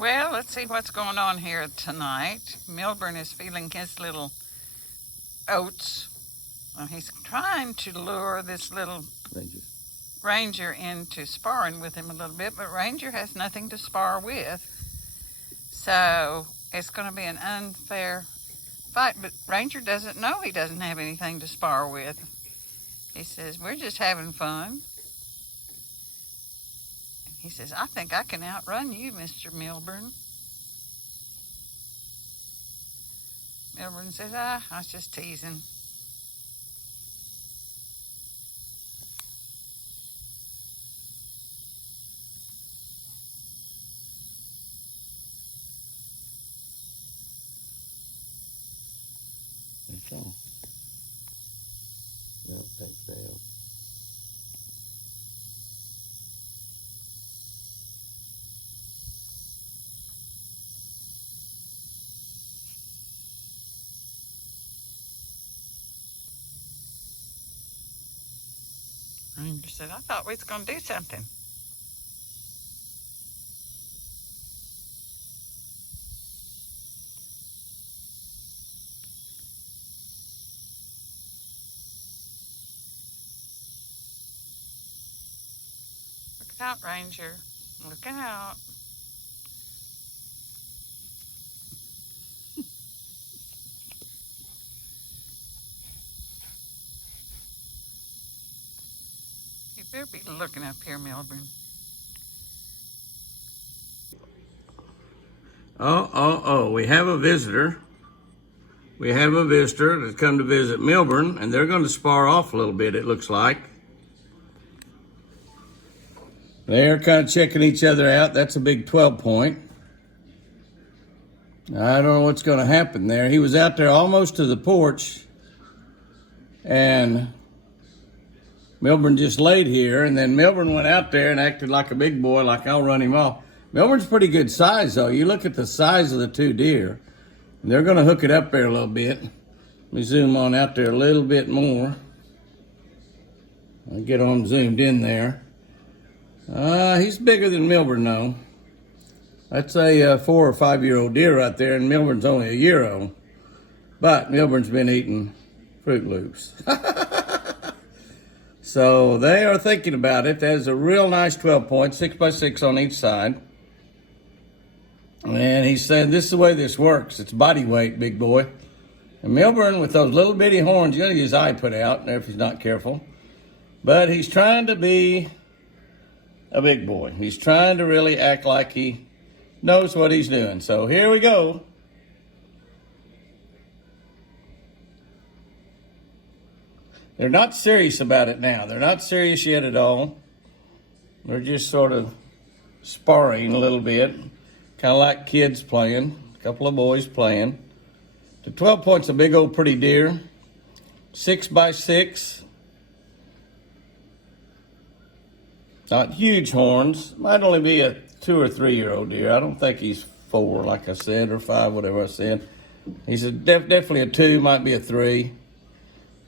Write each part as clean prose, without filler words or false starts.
Well, let's see what's going on here tonight. Milburn is feeling his little oats. He's trying to lure this little Ranger into sparring with him a little bit, but Ranger has nothing to spar with. So it's going to be an unfair fight, but Ranger doesn't know he doesn't have anything to spar with. He says, we're just having fun. He says, I think I can outrun you, Mr. Milburn. Milburn says, I was just teasing. That's all. No, thanks, Dale. Ranger said, I thought we was going to do something. Look out, Ranger. Look out. You better be looking up here, Milburn. Oh, we have a visitor. We have a visitor that's come to visit Milburn, and they're going to spar off a little bit, it looks like. They're kind of checking each other out. That's a big 12-point. I don't know what's going to happen there. He was out there almost to the porch, and Milburn just laid here, and then Milburn went out there and acted like a big boy, like I'll run him off. Milburn's pretty good size, though. You look at the size of the two deer. They're going to hook it up there a little bit. Let me zoom on out there a little bit more. I'll get on zoomed in there. He's bigger than Milburn, though. That's a 4 or 5 year old deer right there, and Milburn's only a year old. But Milburn's been eating Fruit Loops. So they are thinking about it. That is a real nice 12-point, 6x6 on each side. And he said, this is the way this works. It's body weight, big boy. And Milburn, with those little bitty horns, you're going to get his eye put out if he's not careful. But he's trying to be a big boy. He's trying to really act like he knows what he's doing. So here we go. They're not serious about it now. They're not serious yet at all. They're just sort of sparring a little bit. Kind of like kids playing, a couple of boys playing. The 12 point's a big old pretty deer. 6x6. Not huge horns. Might only be a 2 or 3 year old deer. I don't think he's 4, like I said, or 5, whatever I said. He's definitely a 2, might be a 3.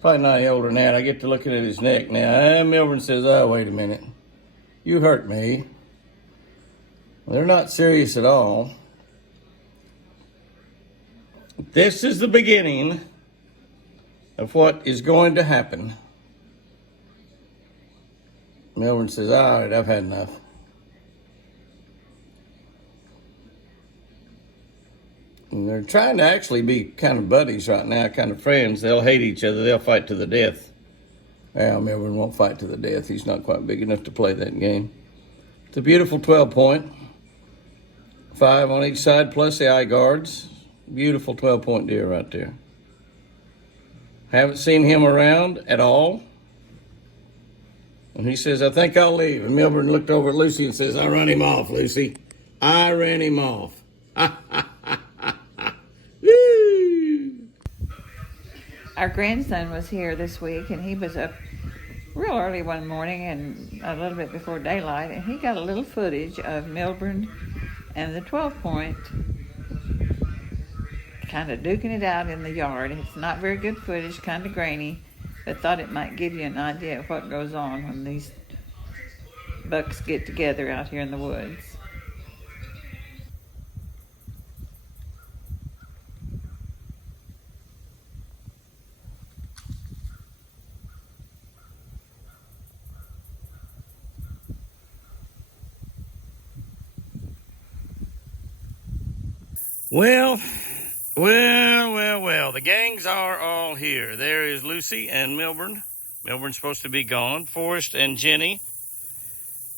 Probably not any older than that. I get to looking at his neck now. Milburn says, oh, wait a minute. You hurt me. They're not serious at all. This is the beginning of what is going to happen. Milburn says, all right, I've had enough. And they're trying to actually be kind of buddies right now, kind of friends. They'll hate each other. They'll fight to the death. Well, Milburn won't fight to the death. He's not quite big enough to play that game. It's a beautiful 12-point. 5 on each side plus the eye guards. Beautiful 12-point deer right there. Haven't seen him around at all. And he says, I think I'll leave. And Milburn looked over at Lucy and says, I ran him off, Lucy. I ran him off. Our grandson was here this week, and he was up real early one morning and a little bit before daylight, and he got a little footage of Milburn and the 12-point kind of duking it out in the yard. It's not very good footage, kind of grainy, but thought it might give you an idea of what goes on when these bucks get together out here in the woods. Well, well. The gangs are all here. There is Lucy and Milburn. Milburn's supposed to be gone. Forrest and Jenny.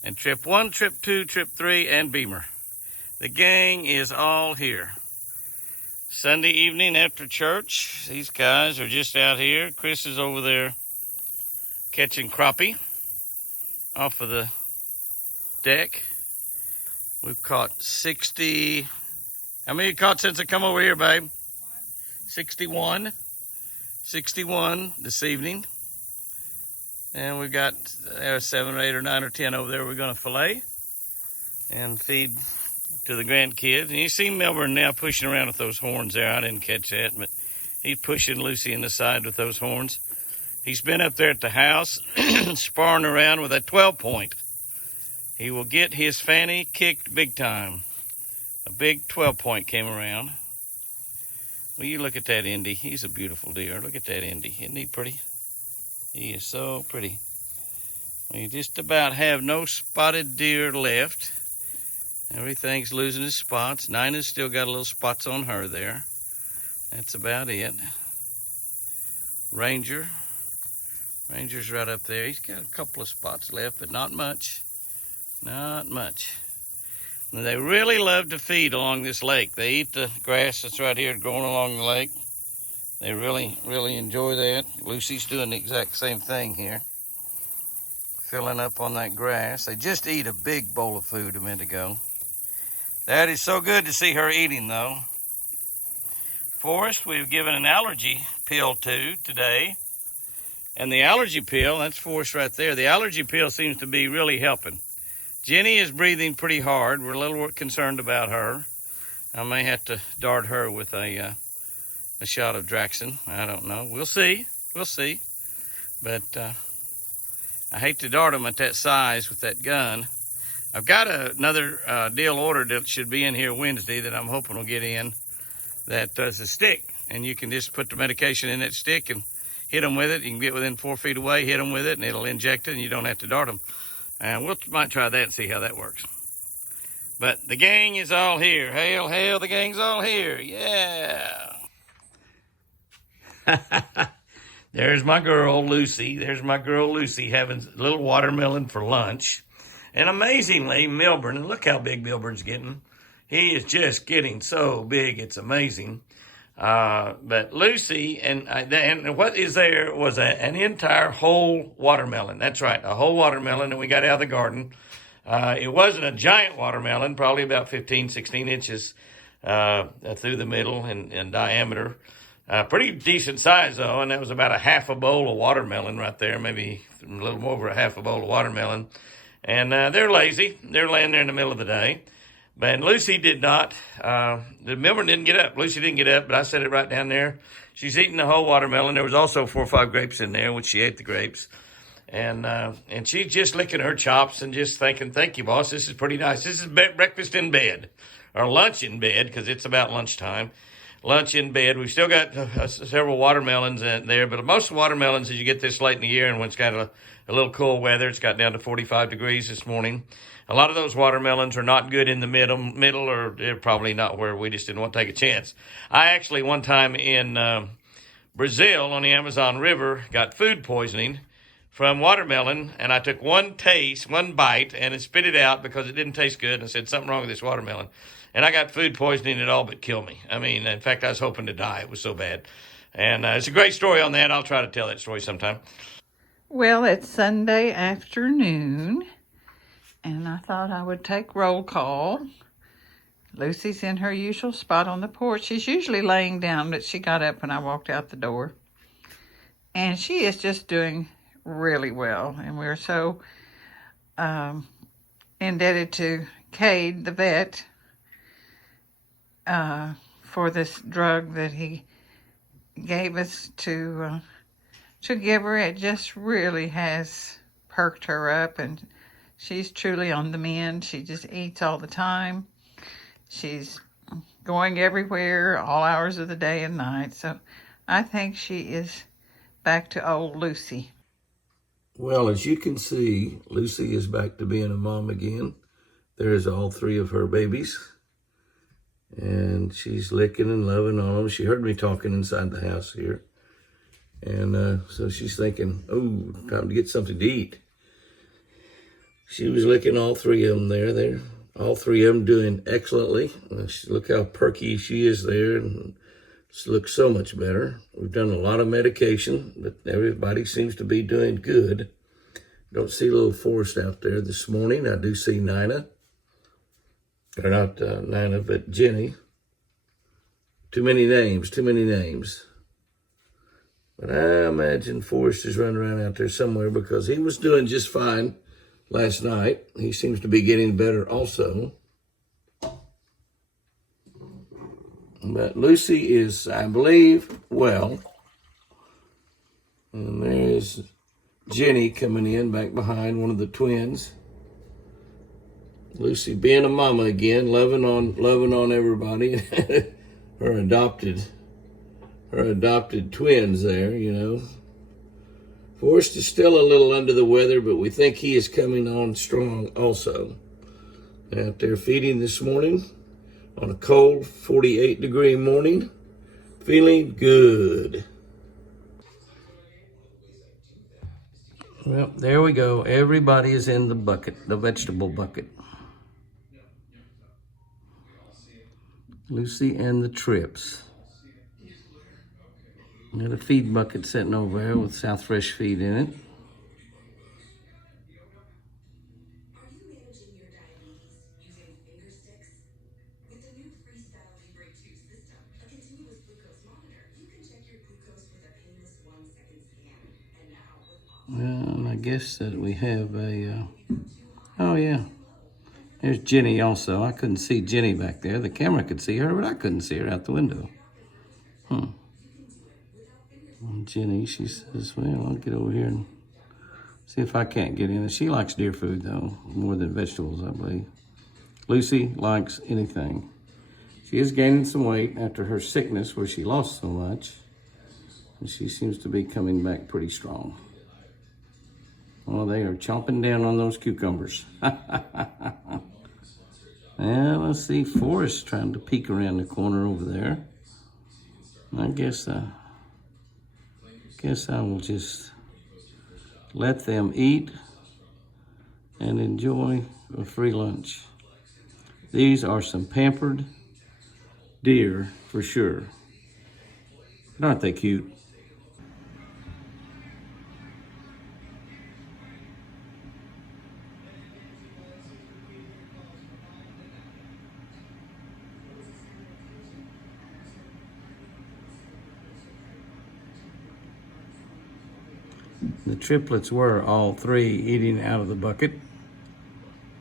And trip 1, trip 2, trip 3, and Beamer. The gang is all here. Sunday evening after church, these guys are just out here. Chris is over there catching crappie off of the deck. We've caught 60. How many you caught since I come over here, babe? 61. 61 this evening. And we've got 7 or 8 or 9 or 10 over there we're going to fillet and feed to the grandkids. And you see Milburn now pushing around with those horns there. I didn't catch that, but he's pushing Lucy in the side with those horns. He's been up there at the house sparring around with a 12-point. He will get his fanny kicked big time. A big 12-point came around. Well, you look at that Indy. He's a beautiful deer. Look at that Indy. Isn't he pretty? He is so pretty. We just about have no spotted deer left. Everything's losing its spots. Nina's still got a little spots on her there. That's about it. Ranger's right up there. He's got a couple of spots left, but not much. Not much. And they really love to feed along this lake. They eat the grass that's right here growing along the lake. They really enjoy that. Lucy's doing the exact same thing here. Filling up on that grass. They just ate a big bowl of food a minute ago. That is so good to see her eating, though. Forrest, we've given an allergy pill to today. And the allergy pill, that's Forrest right there. The allergy pill seems to be really helping. Jenny is breathing pretty hard. We're a little concerned about her. I may have to dart her with a shot of Draxin. I don't know. We'll see. But I hate to dart them at that size with that gun. I've got another deal ordered that should be in here Wednesday that I'm hoping will get in. That is a stick. And you can just put the medication in that stick and hit them with it. You can get within 4 feet away, hit them with it, and it'll inject it, and you don't have to dart them. And we might try that and see how that works. But the gang is all here. Hail, the gang's all here. Yeah. There's my girl, Lucy. Having a little watermelon for lunch. And amazingly, Milburn, look how big Milburn's getting. He is just getting so big, it's amazing. But Lucy, and what is there was an entire whole watermelon. That's right, a whole watermelon that we got out of the garden. It wasn't a giant watermelon, probably about 15, 16 inches through the middle in diameter. Pretty decent size, though, and that was about a half a bowl of watermelon right there, maybe a little more over a half a bowl of watermelon. And they're lazy. They're laying there in the middle of the day. But Lucy did not. The Milburn didn't get up. Lucy didn't get up, but I set it right down there. She's eating the whole watermelon. There was also 4 or 5 grapes in there, which she ate the grapes. And she's just licking her chops and just thinking, thank you, boss. This is pretty nice. This is breakfast in bed, or lunch in bed, because it's about lunchtime. Lunch in bed. We've still got several watermelons in there, but most watermelons, as you get this late in the year and when it's got a little cool weather, it's got down to 45 degrees this morning. A lot of those watermelons are not good in the middle, or they're probably not where we just didn't want to take a chance. I actually, one time in Brazil on the Amazon River, got food poisoning from watermelon, and I took one bite, and it spit it out because it didn't taste good, and I said, something wrong with this watermelon. And I got food poisoning that all but killed me. I mean, in fact, I was hoping to die. It was so bad. And it's a great story on that. I'll try to tell that story sometime. Well, it's Sunday afternoon, and I thought I would take roll call. Lucy's in her usual spot on the porch. She's usually laying down, but she got up when I walked out the door. And she is just doing really well. And we're so indebted to Cade, the vet, for this drug that he gave us to give her. It just really has perked her up, and she's truly on the mend. She just eats all the time. She's going everywhere, all hours of the day and night. So I think she is back to old Lucy. Well, as you can see, Lucy is back to being a mom again. There's all 3 of her babies. And she's licking and loving on them. She heard me talking inside the house here. And so she's thinking, oh, time to get something to eat. She was licking all three of them there. All three of them doing excellently. Look how perky she is there. And she looks so much better. We've done a lot of medication, but everybody seems to be doing good. Don't see little Forrest out there this morning. I do see Nina. Or not Nina, but Jenny. Too many names. But I imagine Forrest is running around out there somewhere because he was doing just fine last night. He seems to be getting better also. But Lucy is, I believe, well. And there's Jenny coming in back behind one of the twins. Lucy being a mama again, loving on everybody. her adopted twins there, you know. Forrest is still a little under the weather, but we think he is coming on strong also. Out there feeding this morning on a cold 48-degree morning, feeling good. Well, there we go. Everybody is in the bucket, the vegetable bucket. Lucy and the Trips. Got a feed bucket sitting over there with South Fresh feed in it. Well, I guess that we have a, oh yeah, there's Jenny also. I couldn't see Jenny back there. The camera could see her, but I couldn't see her out the window. And Jenny, she says, well, I'll get over here and see if I can't get in. She likes deer food, though, more than vegetables, I believe. Lucy likes anything. She is gaining some weight after her sickness where she lost so much. And she seems to be coming back pretty strong. Well, they are chomping down on those cucumbers. Well, let's see, Forrest trying to peek around the corner over there. I guess I will just let them eat and enjoy a free lunch. These are some pampered deer for sure. Aren't they cute? The triplets were all three eating out of the bucket.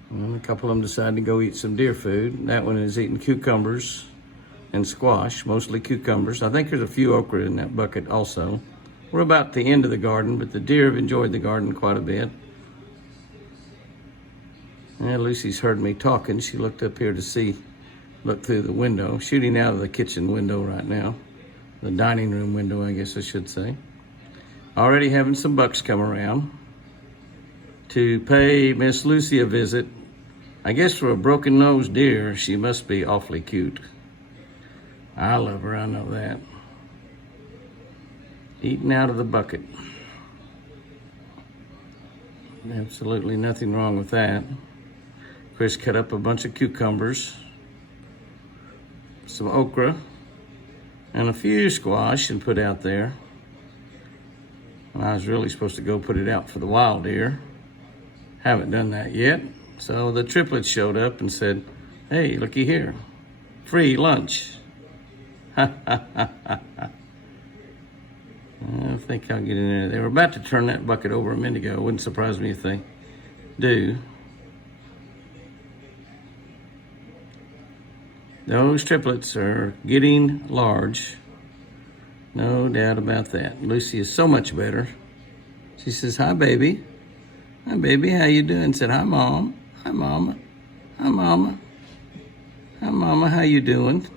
And a couple of them decided to go eat some deer food. That one is eating cucumbers and squash, mostly cucumbers. I think there's a few okra in that bucket also. We're about the end of the garden, but the deer have enjoyed the garden quite a bit. And Lucy's heard me talking. She looked up here to look through the window, shooting out of the kitchen window right now. The dining room window, I guess I should say. Already having some bucks come around to pay Miss Lucy a visit. I guess for a broken-nosed deer, she must be awfully cute. I love her, I know that. Eating out of the bucket. Absolutely nothing wrong with that. Chris cut up a bunch of cucumbers, some okra, and a few squash and put out there. I was really supposed to go put it out for the wild deer. Haven't done that yet. So the triplets showed up and said, hey, looky here, free lunch. I think I'll get in there. They were about to turn that bucket over a minute ago. It wouldn't surprise me if they do. Those triplets are getting large. No doubt about that. Lucy is so much better. She says, hi, baby. Hi, baby. How you doing? Said, hi, Mom. Hi, Mama. Hi, Mama. Hi, Mama. How you doing?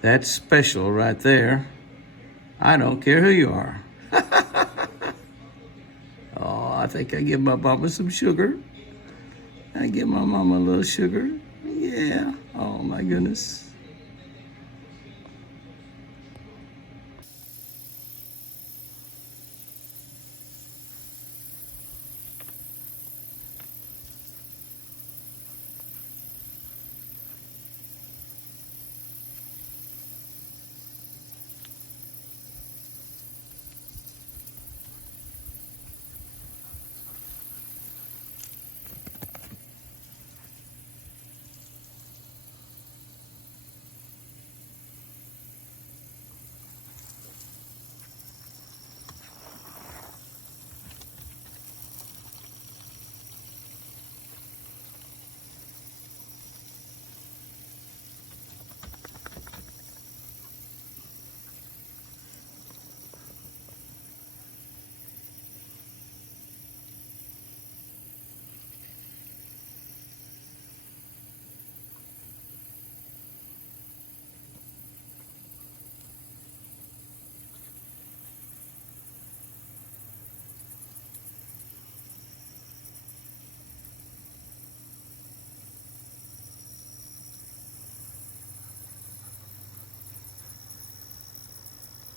That's special right there. I don't care who you are. Oh, I think I give my mama some sugar. I give my mama a little sugar. Yeah. Oh my goodness.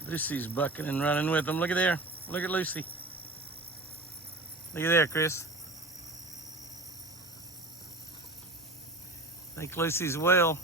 Lucy's bucking and running with them. Look at there. Look at Lucy. Look at there, Chris. I think Lucy's well.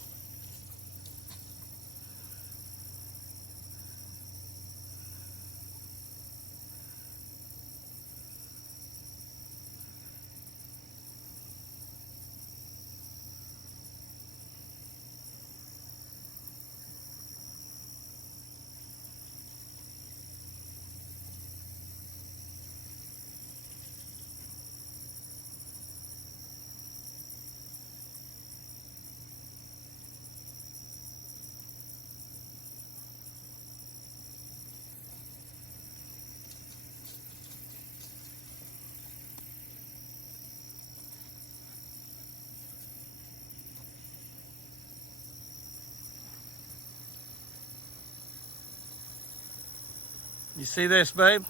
You see this, babe?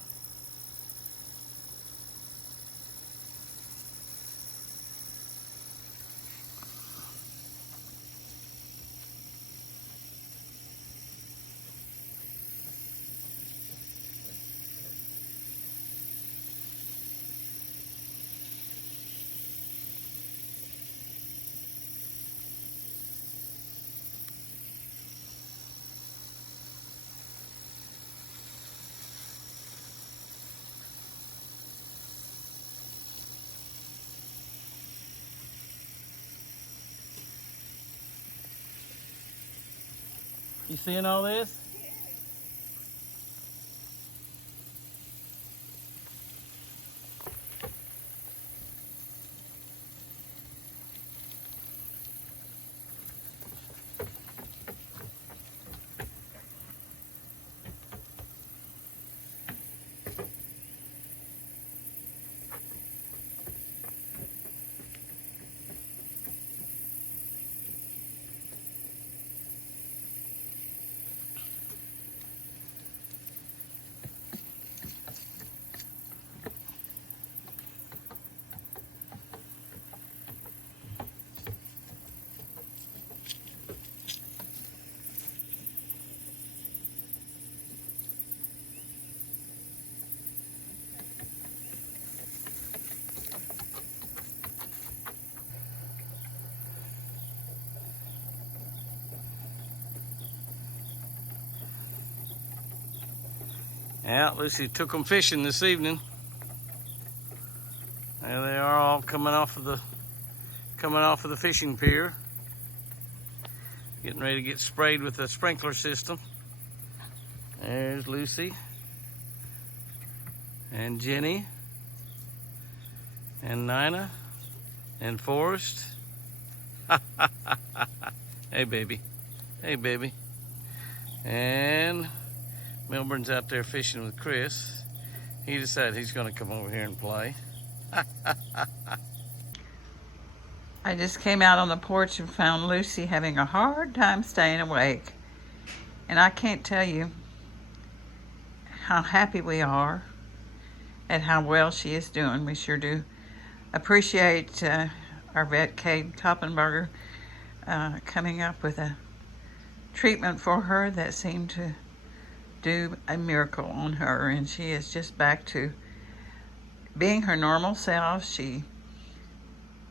You seeing all this? Yeah, Lucy took them fishing this evening. There they are, all coming off of the fishing pier, getting ready to get sprayed with the sprinkler system. There's Lucy and Jenny and Nina and Forrest. Hey baby, hey baby. And Milburn's out there fishing with Chris. He decided he's going to come over here and play. I just came out on the porch and found Lucy having a hard time staying awake. And I can't tell you how happy we are and how well she is doing. We sure do appreciate our vet, Kate Koppenberger, coming up with a treatment for her that seemed to do a miracle on her, and she is just back to being her normal self. She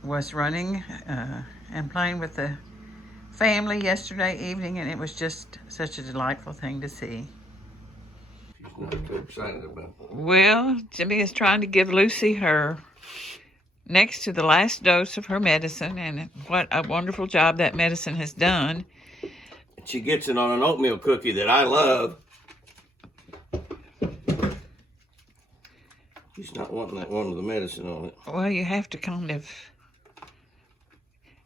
was running and playing with the family yesterday evening, and it was just such a delightful thing to see. She's not too excited about it. Well, Jimmy is trying to give Lucy her next to the last dose of her medicine, and what a wonderful job that medicine has done. She gets it on an oatmeal cookie that I love. She's not wanting that one with the medicine on it. Well, you have to kind of...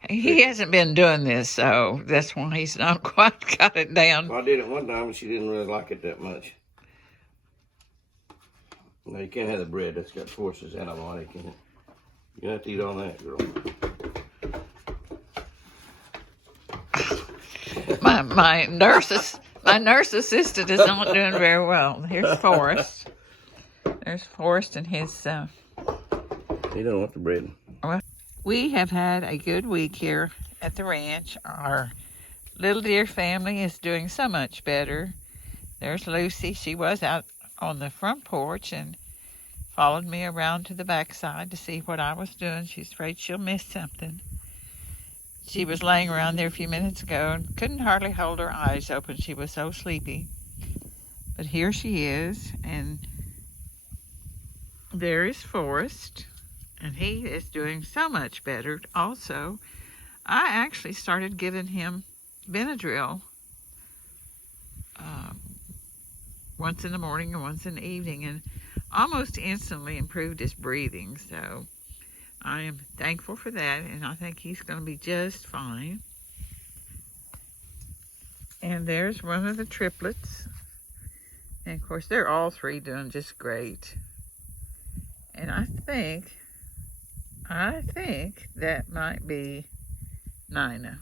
He hasn't been doing this, so that's why he's not quite got it down. Well, I did it one time, and she didn't really like it that much. No, you can't have the bread. That's got Forrest's antibiotic in it. You have to eat on that, girl. My nurse assistant is not doing very well. Here's Forrest. There's Forrest and his... He don't want the bread. Well, we have had a good week here at the ranch. Our little dear family is doing so much better. There's Lucy. She was out on the front porch and followed me around to the backside to see what I was doing. She's afraid she'll miss something. She was laying around there a few minutes ago and couldn't hardly hold her eyes open. She was so sleepy. But here she is, and there is Forrest, and he is doing so much better. Also, I actually started giving him Benadryl once in the morning and once in the evening, and almost instantly improved his breathing. So I am thankful for that, and I think he's going to be just fine. And there's one of the triplets. And of course, they're all three doing just great. And I think that might be Nina.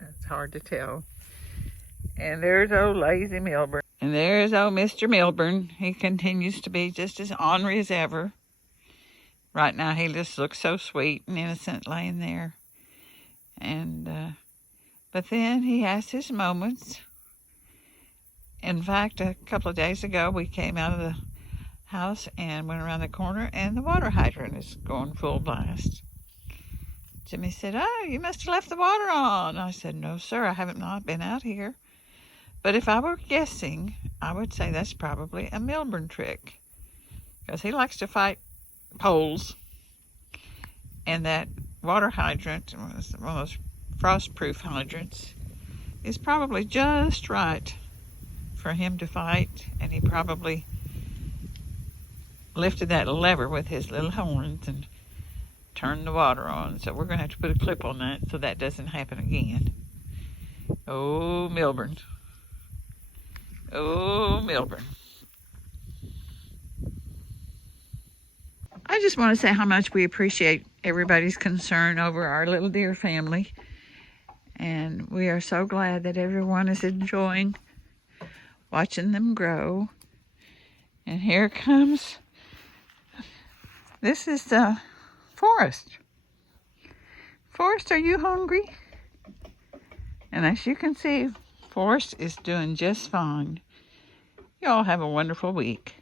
It's hard to tell. And there's old lazy Milburn. And there's old Mr. Milburn. He continues to be just as ornery as ever. Right now, he just looks so sweet and innocent laying there. And, but then he has his moments. In fact, a couple of days ago, we came out of the house and went around the corner, and the water hydrant is going full blast. Jimmy said, "Oh, you must have left the water on." I said, "No, sir, I haven't not been out here." But if I were guessing, I would say that's probably a Milburn trick, because he likes to fight poles, and that water hydrant, one of those frost-proof hydrants, is probably just right for him to fight, and he probably lifted that lever with his little horns and turned the water on. So we're going to have to put a clip on that so that doesn't happen again. Oh, Milburn. Oh, Milburn. I just want to say how much we appreciate everybody's concern over our little dear family. And we are so glad that everyone is enjoying watching them grow. And here comes, this is Forrest. Forrest, are you hungry? And as you can see, Forrest is doing just fine. You all have a wonderful week.